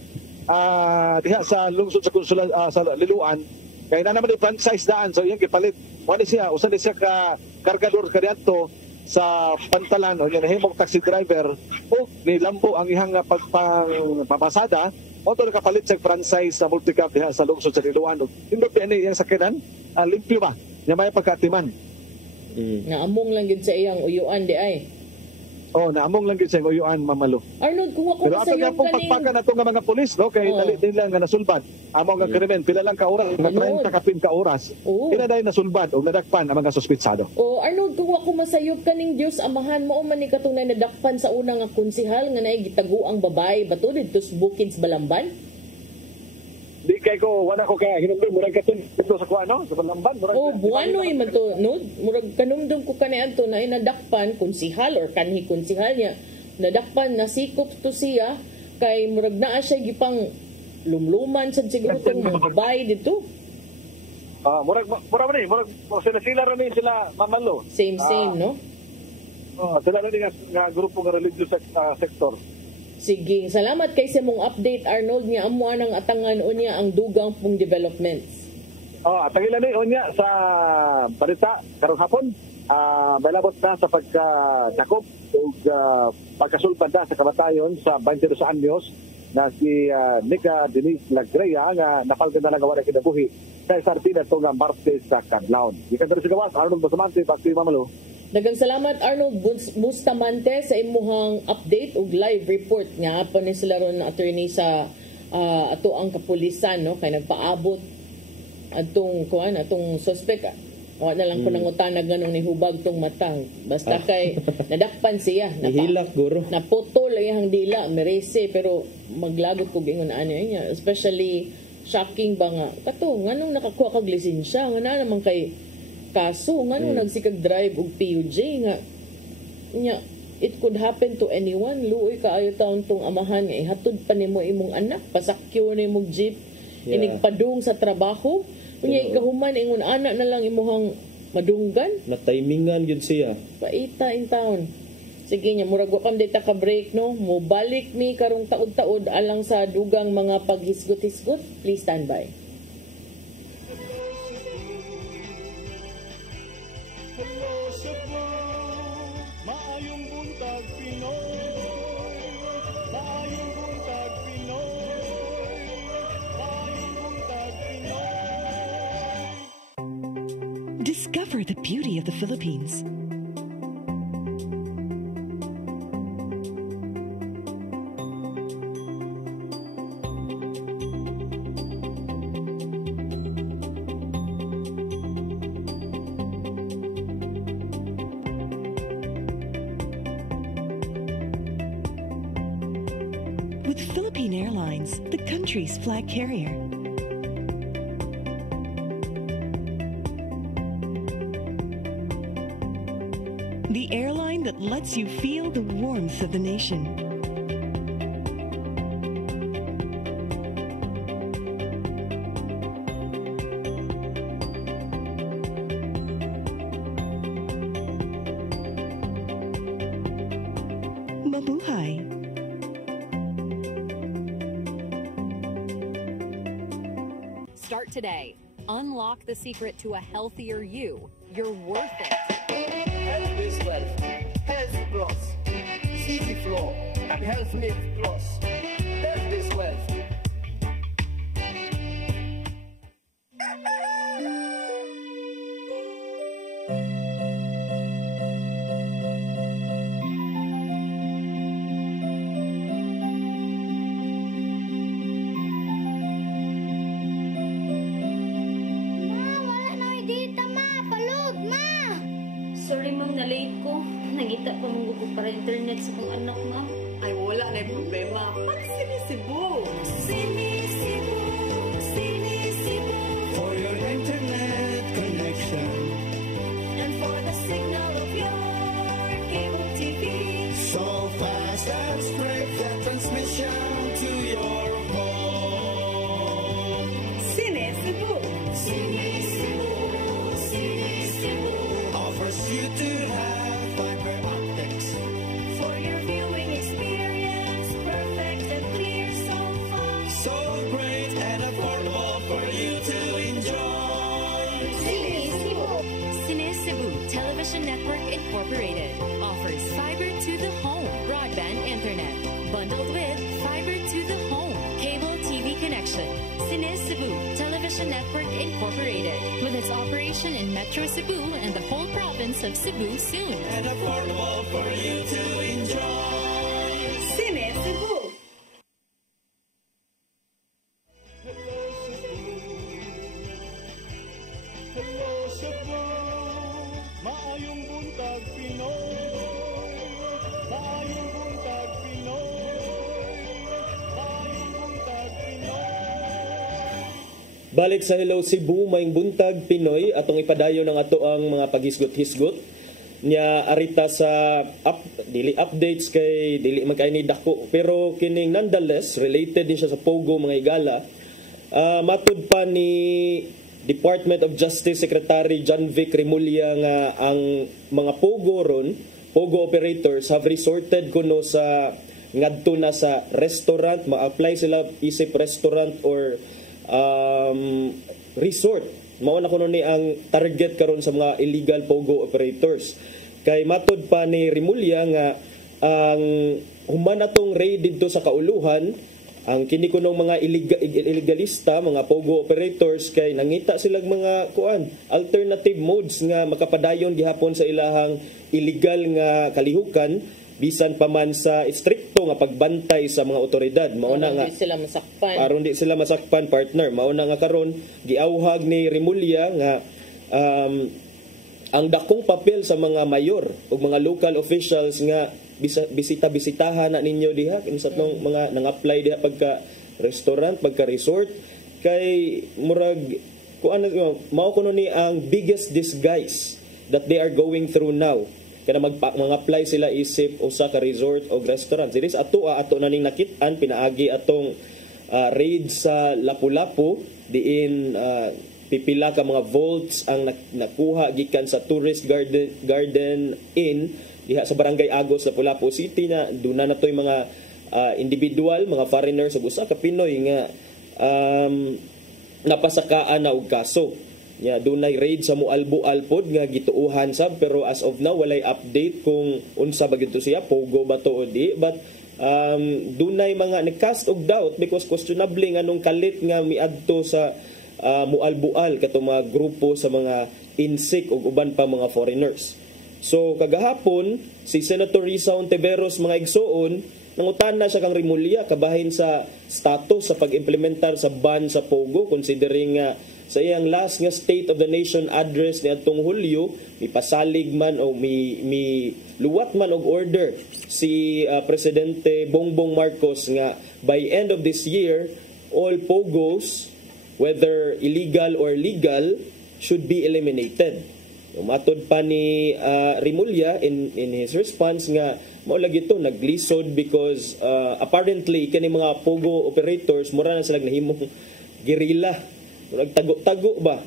diha sa lungsod sa konsulat sa Liluan. Kaya na naman i-franchise daan so iyang gipalit. Wala siya usan siya ka kargador kadiadto sa pantalan o yan himong taxi driver o nilambo ang iyang pagpamasada o to nakapalit sa franchise sa multicab diha sa lungsod sa Liluan. Hindi pa ni iyang sakyanan limpyo ba? Nya may pagkatiman. Naamong lang yun sa iyang uyuan di ay. Naamong lang yun sa iyang uyuan mamalo. Arnold, kung ako pero ato nga pong pagpaka na ito nga mga polis no kay dali din lang nga nasulbad among nga krimen pila lang ka oras nga 30 kapin ka oras pila dahil nasulbad o nadakpan ang mga suspitsado. Arnold, kung ako masayop kaning Diyos Amahan mo man ni katong nadakpan sa unang nga konsehal nga naay gitago ang babae bato didto sa Bukid's Balamban. Di kay ko wala ko kay hinumdum murag katon dito sa kuano sa Balamban murag buanoy man to no murag kanumdum ko kaniadto na nadakpan konsehal or kanhi konsehal niya nadakpan nasikop to siya kay murag naa siya gipang lumluman sa siguro tong babae dito. Murag sila ra ni sila mamalo. Same no? Sila ra ni nga grupo nga religious sector. Sige, salamat kay sa mong update Arnold nga amo nang atangan unya ang dugang pong developments. Atangilan ni unya sa balita karong hapon. Balabot na sa pagkadakop ug pagkasulbad na sa kamatayon sa 22 anyos na si Nika Denise Lagreya nga napalgan na lang wala kinabuhi kay Sartina to nga Martes sa Kadlawon. Ikan diri sa gawas Arnold Bustamante Bakti Mamalo. Dagang salamat Arnold Bustamante sa imuhang update ug live report nga pa ni sila ron attorney sa ato ang kapulisan no kay nagpaabot atong suspect na lang ko nangutanag nganong nihubag tong matang basta kay nadakpan siya nahilak guro naputol iyang dila merese pero maglagot ko gingon ano niya especially shocking ba nga kato nganong nakakuha kag lisensya nga na naman kay kaso nga nagsikag drive og PUJ nga nya it could happen to anyone luoy kaayo taon tong amahan nga ihatod pa nimo imong anak pasakyo na imong jeep inigpadung sa trabaho unya ikahuman ingon anak na lang imuhang madunggan na timingan gyud siya paita in town. Sige nya murag wa kam data ka break no mo balik mi karong taud-taud alang sa dugang mga paghisgot-hisgot. Please stand by. Maayong buntag Pinoy, maayong buntag Pinoy, maayong buntag Pinoy. Discover the beauty of the Philippines. with Philippine Airlines, the country's flag carrier. The airline that lets you feel the warmth of the nation. Mabuhay. Start today. Unlock the secret to a healthier you. You're worth it. Health Wealth, Health Plus, Easy Flow, and Health Mix Plus. Health Wealth. Sorry ma'am, na-late ko. Nangita pa mong gusto para internet sa kong anak ma'am. Ay, wala na yung problema. Mag-Sinisibu! Sinisibu, Sinisibu. For your internet connection. And for the signal of your cable TV. So fast and straight the transmission to your home. Sinisibu! Sinisibu, Sinisibu. Offers you to have fiber optics. For your viewing experience, perfect and clear so far. So great and affordable for you to enjoy. Sinisibu. Sinisibu Television Network Incorporated offers fiber to the home broadband internet bundled with fiber to the home cable TV connection. Sinisibu Television Network Incorporated with its operation in Metro Cebu and the whole province of Cebu soon. And affordable for you to enjoy. Sinisibu! Hello Cebu, maayong buntag Pinoy. Maayong buntag Pinoy. Maayong buntag Pinoy. Balik sa Hello Cebu, maayong buntag Pinoy, atong ipadayo ng ato ang mga paghisgot-hisgot nya arita sa daily updates kay dili magkay ni dako, pero kining nonetheless related din siya sa Pogo mga igala. Matud pa ni Department of Justice Secretary John Vic Remulla nga ang mga Pogo ron, Pogo operators have resorted kuno sa ngadto na sa restaurant, ma-apply sila isip restaurant or resort. Mao na kuno ni ang target karon sa mga illegal Pogo operators. Kay matud pa ni Remulla nga ang human atong raid dito sa kauluhan, ang kini kunong mga illegalista, mga Pogo operators, kay nangita silang mga alternative modes nga makapadayon gihapon sa ilahang illegal nga kalihukan bisan pa man sa istrikto nga pagbantay sa mga otoridad. Mauna nga di sila masakpan. Aron di sila masakpan, partner. Mauna nga karon giauhag ni Remulla nga ang dakong papel sa mga mayor o mga local officials nga bisita-bisitahan na ninyo diha kinsa tong mga nang-apply diha pagka restaurant, pagka resort, kay murag mao kuno ni ang biggest disguise that they are going through now. Kaya mag-apply sila isip usa ka resort o restaurant. Siris ato na ning nakit-an pinaagi atong raid sa Lapu-Lapu diin pipila ka mga vaults ang nakuha gikan sa Tourist Garden Inn diha sa Barangay Agos, Lapu-Lapu City na duna na toy mga individual, mga foreigners ug usa ka Pinoy nga napasakaan na og kaso. Dunay raid sa Mualbo pod nga gituuhan sab, pero as of now walay update kung unsa ba gito siya, Pogo ba to o di, but dunay mga nag-cast og doubt because questionable nga nung kalit nga miadto sa Mualboal kato mga grupo sa mga insik ug uban pa mga foreigners. So kagahapon si Senator Risa Ontiveros mga igsoon nangutan na siya kang Rimulya kabahin sa status sa pag-implementar sa ban sa Pogo, considering nga sa iyang last nga State of the Nation address ni atong Hulyo, mi pasalig man o mi luwat man og order si Presidente Bongbong Marcos nga by end of this year all Pogos, whether illegal or legal, should be eliminated. Umatod pa ni Rimulya in his response nga maulagi ito naglisod because apparently kani mga Pogo operators mura na sila nahimong guerrilla, nagtago-tago ba,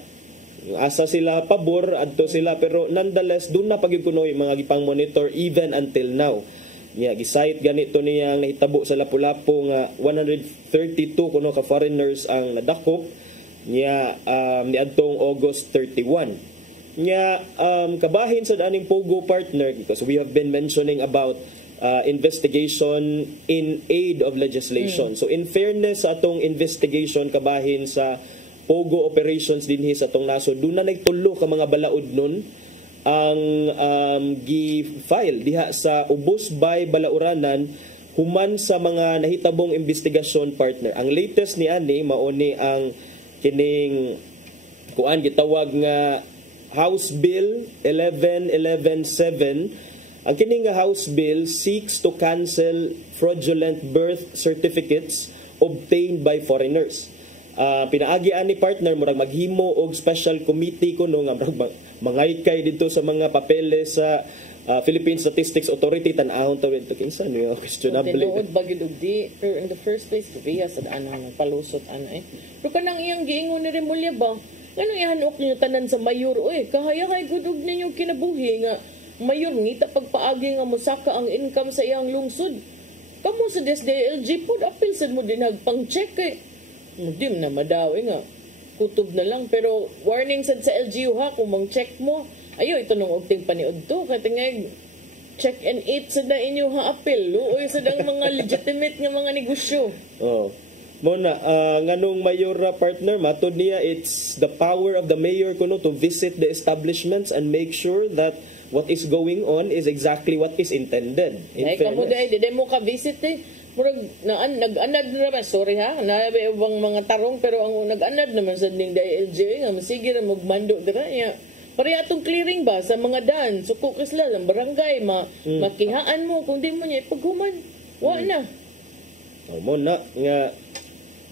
asa sila pabor adto sila, pero nonetheless doon na pagikunoy mga gipang monitor even until now. Gisite ganito niyang nahitabo sa Lapu-Lapu nga 132 kuno ka foreigners ang nadakop niadtong August 31. Kabahin sa daning Pogo partner, because we have been mentioning about investigation in aid of legislation. So in fairness sa atong investigation kabahin sa Pogo operations dinhi sa atong nasod, doon na nagtulo ka mga balaod nun ang gi-file diha sa Ubos Bay, Balauranan human sa mga nahitabong investigasyon partner. Ang latest ni ani mauni ang kining kuan gitawag nga House Bill 11-11-7. Ang kining nga House Bill seeks to cancel fraudulent birth certificates obtained by foreigners. Pinaagi ani partner murag maghimo og special committee kuno nga murag mangaykay dito sa mga papeles sa Philippine Statistics Authority tan-ahon tawid to kinsa no questionable. Tinuod bagid og di, pero in the first place kabiya sa anang palusot Pero kanang iyang giingon ni Rimulya ba? Ngano ihanok niyo tanan sa mayor kahaya-hay gudog ninyo kinabuhi nga mayor ngita pagpaagi nga mosaka ang income sa iyang lungsod. Kamo sa DSDLG pod apil sad mo din pang-check Mudim na madaw nga kutob na lang, pero warning sad sa LGU ha kung mang-check mo. Ayo ito nung ogting paniud to katingay check and eat sa da inyo ha apil. Luoy sa dang mga legitimate nga mga negosyo. Muna, nganong mayor partner, matod niya, it's the power of the mayor kuno to visit the establishments and make sure that what is going on is exactly what is intended. Ay, kamo di mo ka-visit murag nag-anad naman, sorry ha, nabi bang mga tarong, pero ang nag-anad naman sa ning DLJ nga masige ra magmando dira niya. Pare atong clearing ba sa mga daan, suko kisla ang barangay, makihaan mo kung di mo niya ipaghuman. Wa na. Mo na nga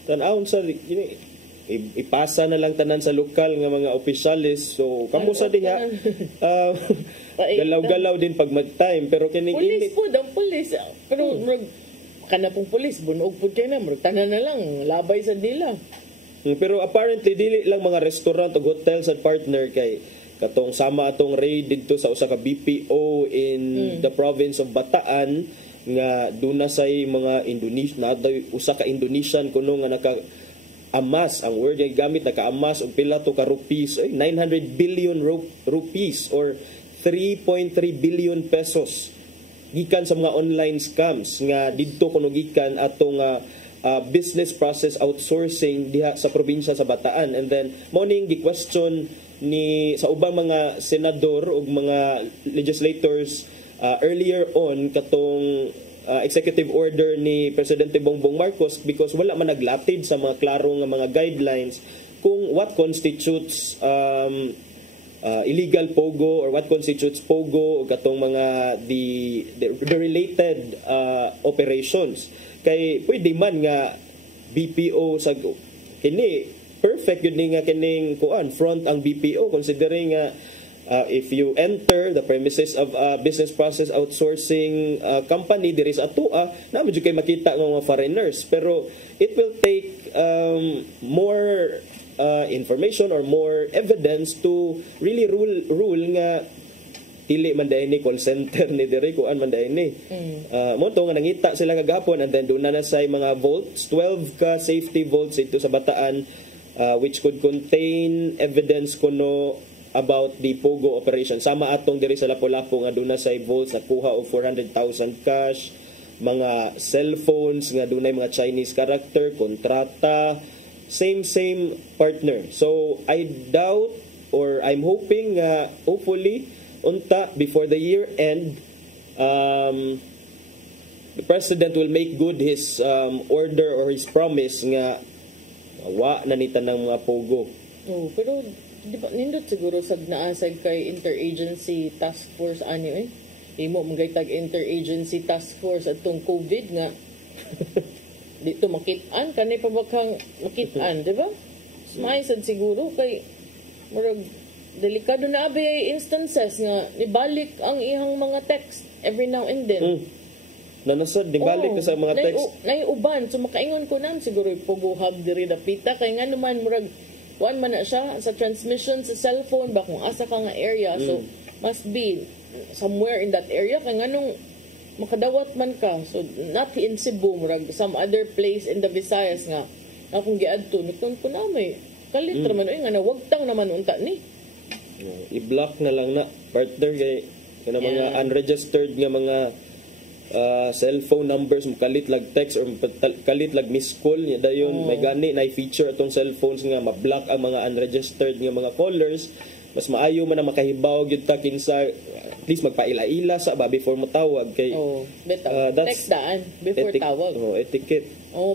tan-awon sa ipasa na lang tanan sa lokal nga mga opisyalis. So kamo sa diha galaw-galaw din pag mag-time, pero kining police po ang police, pero kana pong pulis, bunog po kayo na, tanan na lang, labay sa dila. Pero apparently, dili lang mga restaurant o hotels at partner kay katong sama atong raid dito sa usa ka BPO in the province of Bataan nga duna say mga Indonesian, usa ka Indonesian kuno nga naka-amas, ang word nga gamit, naka-amas og pila to ka rupees, 900 billion rupees or 3.3 billion pesos gikan sa mga online scams nga didto kuno gikan atong business process outsourcing diha sa probinsya sa Bataan. And then morning gi-question ni sa ubang mga senador ug mga legislators earlier on katong executive order ni Presidente Bongbong Marcos, because wala man naglatid sa mga klaro nga mga guidelines kung what constitutes illegal Pogo or what constitutes Pogo o katong mga the related operations. Kay pwede man nga BPO sa kini perfect yun nga kining kuan front ang BPO, considering if you enter the premises of a business process outsourcing company, there is atua na medyo kay makita ng mga foreigners, pero it will take more information or more evidence to really rule nga dili man dai ni call center ni diri kuan man dai ni mo to nga nangita sila kagahapon, and then doon na say mga vaults, 12 ka safety vaults ito sa Bataan, which could contain evidence kuno about the Pogo operation. Sama atong diri sa Lapu-Lapu nga doon na say vaults na kuha og 400,000 cash, mga cellphones nga dunay mga Chinese character, kontrata, same partner. So I doubt, or I'm hoping hopefully unta before the year end the president will make good his order or his promise nga wa na nita ng mga pogo. Oh, pero di ba nindot siguro sag naasag kay interagency task force ani imo magaytag interagency task force atong COVID nga dito makit-an kanay pa ba kang makit-an, di ba? May sad siguro kay murag delikado na abay instances nga nibalik ang ihang mga text every now and then. Nanasad nibalik na sa mga text. Uban so makaingon ko nan siguro puguhab diri dapita kay nga naman murag kuan man na siya sa transmission sa cellphone ba kung asa ka nga area so must be somewhere in that area kay nganong makadawat man ka so not in Cebu murag some other place in the Visayas nga akong giadto nitun ko na may kalit man nga nawagtang naman unta ni i-block na lang na partner kay kana mga unregistered nga mga cellphone numbers kalit lag text or kalit lag missed call nya dayon may gani na feature atong cellphones nga ma-block ang mga unregistered nga mga callers mas maayo man na makahibaw gyud ta kinsa at least magpaila-ila sa ba before mo tawag kay text daan before tawag etiquette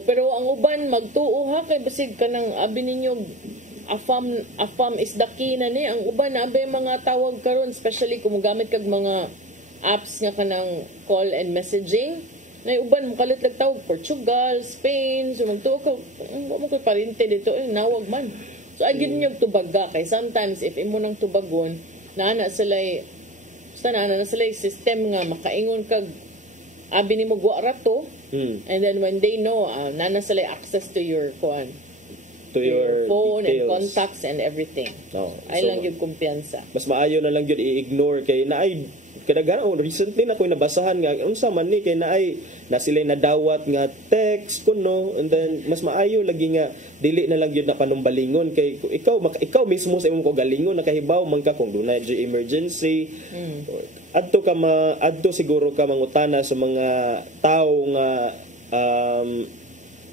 pero ang uban magtuo ha kay basig kanang abi ninyo afam is the key na ni ang uban na abay mga tawag karon especially kung gamit kag mga apps nga kanang call and messaging na uban makalit lag tawag Portugal, Spain so magtuo ka mo ko parente dito nawag man so ay gid niyo tubaga kay sometimes if imo nang tubagon naana sila system nga makaingon kag abi nimo guwa rato and then when they know nana sila access to your to your phone details. And contacts and everything. Ay lang yung kumpiyansa. Mas maayo na lang yun i-ignore kay naay kadaghan recently na ko'y nabasahan nga unsa man ni kay naay na sila nadawat nga text kuno and then mas maayo lagi nga dili na lang yun na panumbalingon kay ikaw mismo sa imong kagalingon nakahibaw man ka kung dunay emergency adto siguro ka mangutana sa mga tao nga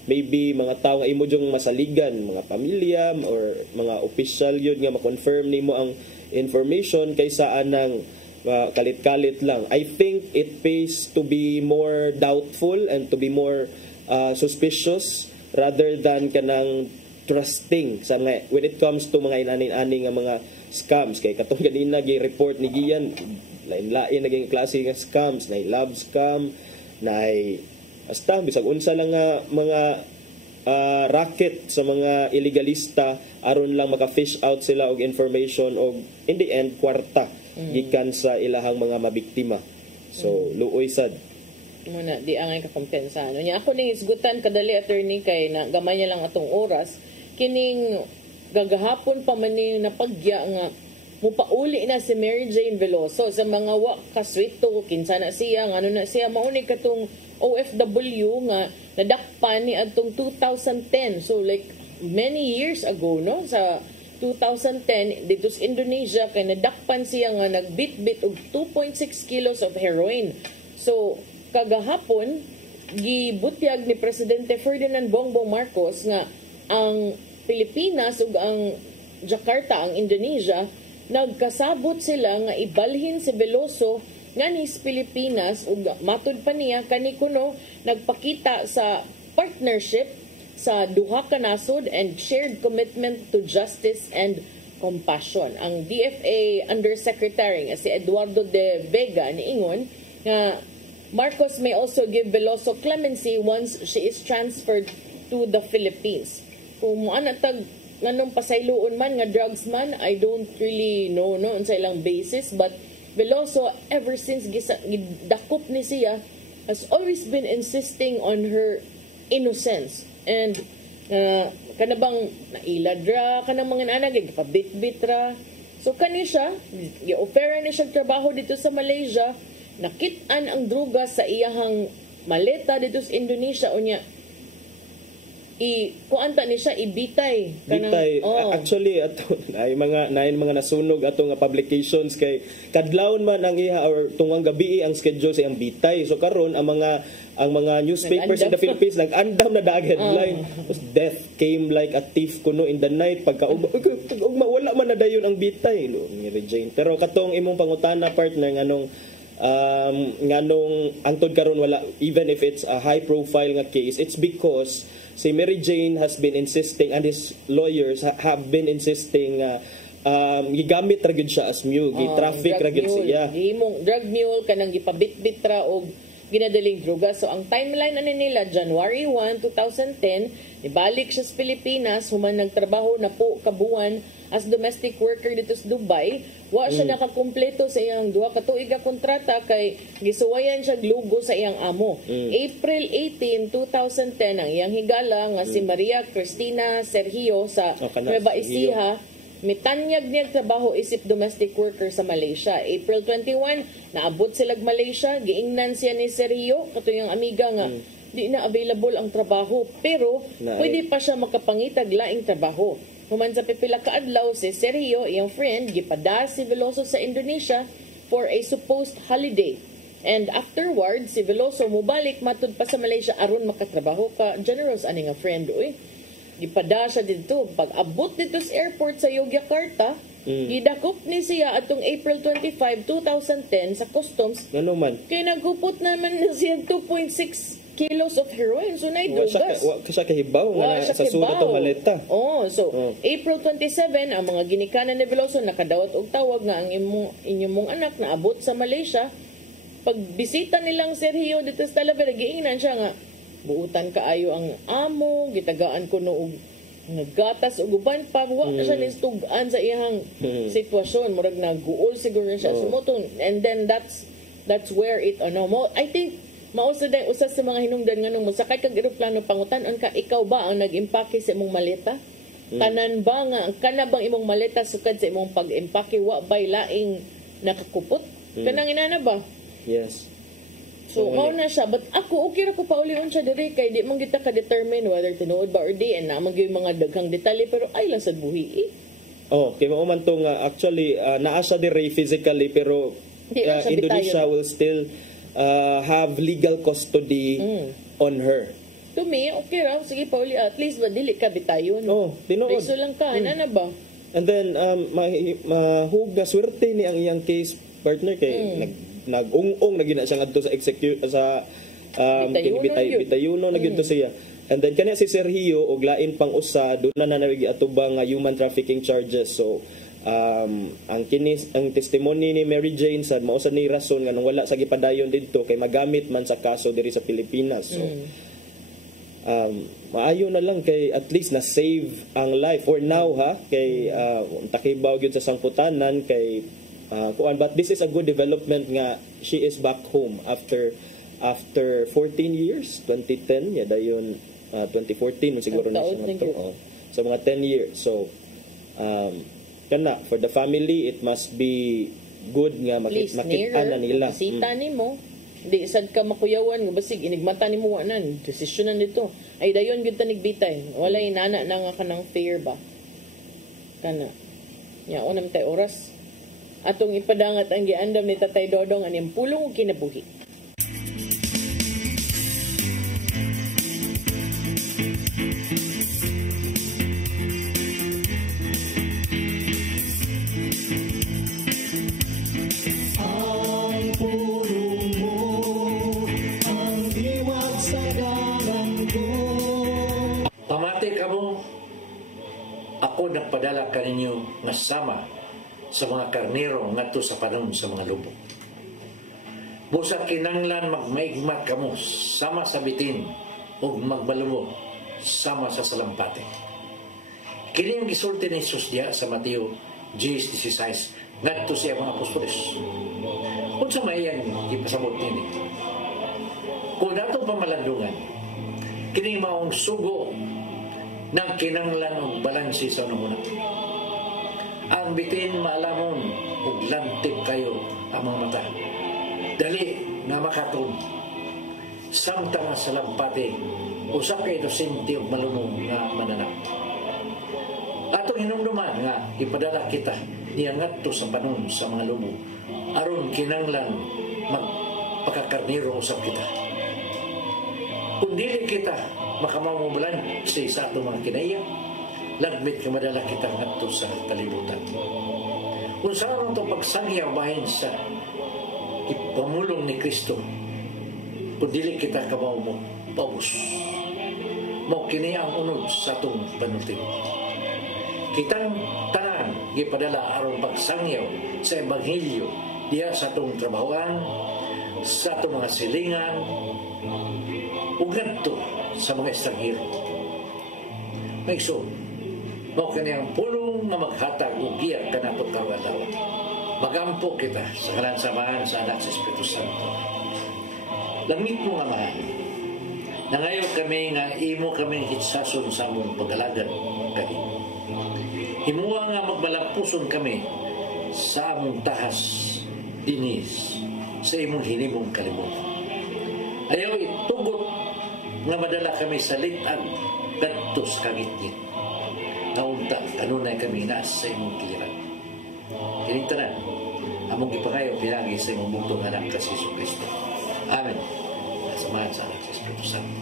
maybe mga tao nga imo jung masaligan, mga pamilya or mga official yun nga ma-confirm nimo ang information kaysa anang kalit-kalit lang. I think it pays to be more doubtful and to be more suspicious rather than kanang trusting sa nga when it comes to mga inanin-ani nga mga scams kay katong ganina gi-report ni Gian lain-lain naging klase nga scams na love scam na basta bisag unsa lang nga mga racket sa mga illegalista aron lang maka-fish out sila og information og in the end kwarta gikan sa ilahang mga mabiktima so luoy sad muna di angay kakompensa nya ako ning isgutan kadali attorney kay na gamay niya lang atong oras kining gagahapon pa man ni napagya nga mupauli na si Mary Jane Veloso sa mga wa kaswito kinsa na siya ngano na siya mauni katong OFW nga nadakpan ni adtong 2010 so like many years ago no sa 2010 dito sa Indonesia kay nadakpan siya nga nagbitbit og 2.6 kilos of heroin so kagahapon gibutyag ni Presidente Ferdinand Bongbong Marcos nga ang Pilipinas ug ang Jakarta ang Indonesia nagkasabot sila nga ibalhin si Veloso nga nis Pilipinas ug matud pa niya kani kuno nagpakita sa partnership sa duha ka nasod and shared commitment to justice and compassion. Ang DFA Undersecretary nga si Eduardo de Vega niingon nga Marcos may also give Veloso clemency once she is transferred to the Philippines. Kung mo tag nganong pasayloon man nga drugs man I don't really know no unsa ilang basis but Veloso ever since gidakop ni siya has always been insisting on her innocence and kanabang nailad ra kanang mga anak gipabit-bit ra so kani siya gi-offer ni siya trabaho dito sa Malaysia nakit-an ang druga sa iyahang maleta dito sa Indonesia unya kuanta ni siya ibitay actually ato ay mga nasunog ato nga publications kay kadlawon man ang iha or tungang gabi ang schedule sa ang bitay so karon ang mga newspapers in the Philippines nag-andam na daag headline death came like a thief kuno in the night pagka wala man na dayon ang bitay no ni Regine pero katong imong pangutana partner nganong nganong angtod karon wala, even if it's a high profile nga case, it's because si Mary Jane has been insisting and his lawyers have been insisting gigamit ra gyud siya as mule, gi-traffic ra gyud siya. Gihimong drug mule kanang gipabit-bit ra og ginadaling droga. So ang timeline ani nila January 1, 2010, nibalik siya sa Pilipinas, human nagtrabaho na po kabuan as domestic worker dito sa Dubai. Wa siya nakakumpleto sa iyang 2 ka tuig nga kontrata kay gisuwayan siya glugo sa iyang amo. April 18, 2010 ang iyang higala nga si Maria Cristina Sergio sa Nueva Ecija mitanyag niya trabaho isip domestic worker sa Malaysia. April 21, naabot sila Malaysia, giingnan siya ni Sergio, kato yung amiga nga, di na available ang trabaho, pero pwede pa siya makapangitag laing trabaho. Human sa pipila ka adlaw si Sergio, iyang friend, gipada si Veloso sa Indonesia for a supposed holiday. And afterwards, si Veloso mubalik matud pa sa Malaysia aron makatrabaho ka. Generous ani nga friend, uy. Gipada siya dito. Pag abot dito sa airport sa Yogyakarta, gidakop ni siya atong April 25, 2010 sa customs. Ano man? Kaya nagkupot naman na siya 2.6 kilos of heroin. So, naidrugas. Wa siya kahibaw nga sa surat ng maleta. April 27, ang mga ginikanan ni Veloso nakadawat og tawag nga ang inyong anak na abot sa Malaysia. Pag bisita nilang Sergio dito sa Talavera, giingnan siya nga, buutan kaayo ang amo, gitagaan ko no og naggatas og uban pa, wa na siya nistugan sa iyang sitwasyon, murag naguol siguro siya sumutong, and then that's where it I think mausad ay usas sa mga hinungdan nga nung musakay kag eroplano pangutan-on ka, ikaw ba ang nag-impake sa imong maleta? Tanan ba nga kana bang imong maleta sukad sa imong pag-impake, wa bay laing nakakupot? Kanang inana ba? Yes. So, mao na siya. But ako, okay ra ko paulion siya diri kay di man kita ka-determine whether tinuod ba or di, and naman yung mga daghang detalye, pero ay lang sa buhi kay mao man to nga actually naa siya diri physically, pero Indonesia will still have legal custody on her. To me, okay ra. Sige, Pauli, at least ba dili ka bitayon. tinuod. Preso lang ka. Ano ba? And then, mahug na swerte ni ang iyang case partner kay nag-ung-ung na gina siya ngadto sa bitayuno na gyud to siya. And then kanya si Sergio og lain pang usa doon na nawigi atubang human trafficking charges. So ang testimony ni Mary Jane sad mao sa ni rason nga nang wala sa gipadayon didto kay magamit man sa kaso diri sa Pilipinas. So maayo na lang kay at least na save ang life for now kay takibaw gyud sa sangputanan kay but this is a good development nga she is back home after 14 years, 2010 dayon 2014 siguro na siya so mga 10 years. So kana for the family it must be good nga makita na nila. Sita nimo di sad ka makuyawan nga basig inigmata nimo wanan desisyonan dito ay dayon gyud ta nigbitay wala inana na nga kanang fear ba kana nya unam tay oras atong ipadangat ang giandam ni Tatay Dodong ang pulong ug kinabuhi. Ang pulong mo, ang diwag sa galang ko. Pamati ka mo, ako nagpadala ka ninyo nga sama sa mga karnero ngadto sa panon sa mga lubong. Busa kinanglan magmaigmat kamo sama sa bitin ug magbalumo sama sa salampate. Kini ang gisulti ni Jesus diya sa Mateo 10:16 ngadto sa mga apostoles. Unsa may iyang gipasabot nini? Kung datong pamalandungan, kini maong sugo ng kinanglan ug balansi sa unang ang bitin maalamon ug lantip kayo ang mga mata. Dali nga makatun. Samtang sa lampate, usa kay dosente ug malumong nga mananak. Atong hinumduman nga ipadala kita niya ngadto sa panon sa mga lumo aron kinanglan magpakakarnero usab kita. Kung dili kita makamamumulan sa atong mga kinaiya, lagmit ka madala kita ngadto sa kalibutan. Kung saan itong pagsangyaw bahin sa ipamulong ni Kristo kung dili kita kabaw mo paubos. Mo kini ang unod sa itong panultim. Kitang tanan gipadala aron pagsangyaw sa Ebanghelyo diya sa itong trabahoan, sa itong mga silingan, ug ngadto sa mga estanghero. Maigsoon, mo kini ang pulong nga maghatag og giya kanako tawa-tawa. Magampo kita sa ngalan samahan sa Anak sa Espiritu Santo. Langit mo nga mahal, nangayo kami nga imo kami hitsason sa among pag-alagad kani. Himuwa nga magbalampuson kami sa among tahas dinis sa imong hinimong kalibutan. Ayaw itugot nga madala kami sa litag kadto sa kagitgit. Naunta kanunay kami na sa imong kiliran. Kining tanan among gipangayo pinagi sa imong bugtong anak ka si Kristo. Amen. Samahan sa Anak sa Espiritu Santo.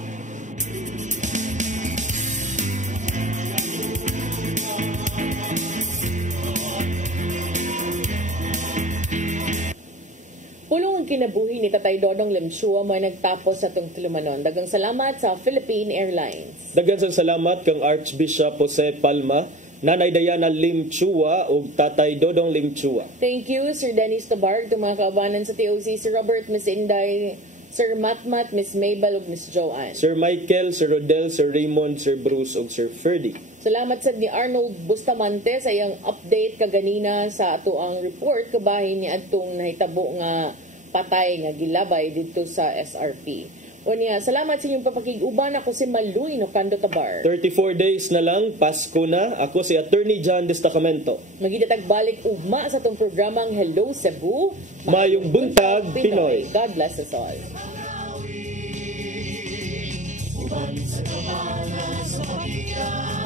Pulong ang kinabuhi ni Tatay Dodong Lemchua may nagtapos sa itong tulumanon. Dagang salamat sa Philippine Airlines. Dagan sa salamat kang Archbishop Jose Palma, Nanay Diana Limchua ug Tatay Dodong Limchua. Thank you, Sir Dennis Tabarg, itong mga kaabanan sa TOC, Sir Robert, Miss Inday, Sir Matmat, Miss Mabel ug Miss Joanne. Sir Michael, Sir Rodel, Sir Raymond, Sir Bruce ug Sir Ferdy. Salamat sa ni Arnold Bustamante sa iyang update kaganina sa ato ang report kabahin ni adtong nahitabo nga patay nga gilabay dito sa SRP. Unya, salamat sa inyong papakig-uban. Ako si Maluy Nocando Tabar. 34 days na lang, Pasko na. Ako si Attorney John Destacamento. Magidatag balik ugma sa itong programang Hello Cebu. Mayong buntag, Pinoy. God bless us all. Uban sa kabalan sa pagkita.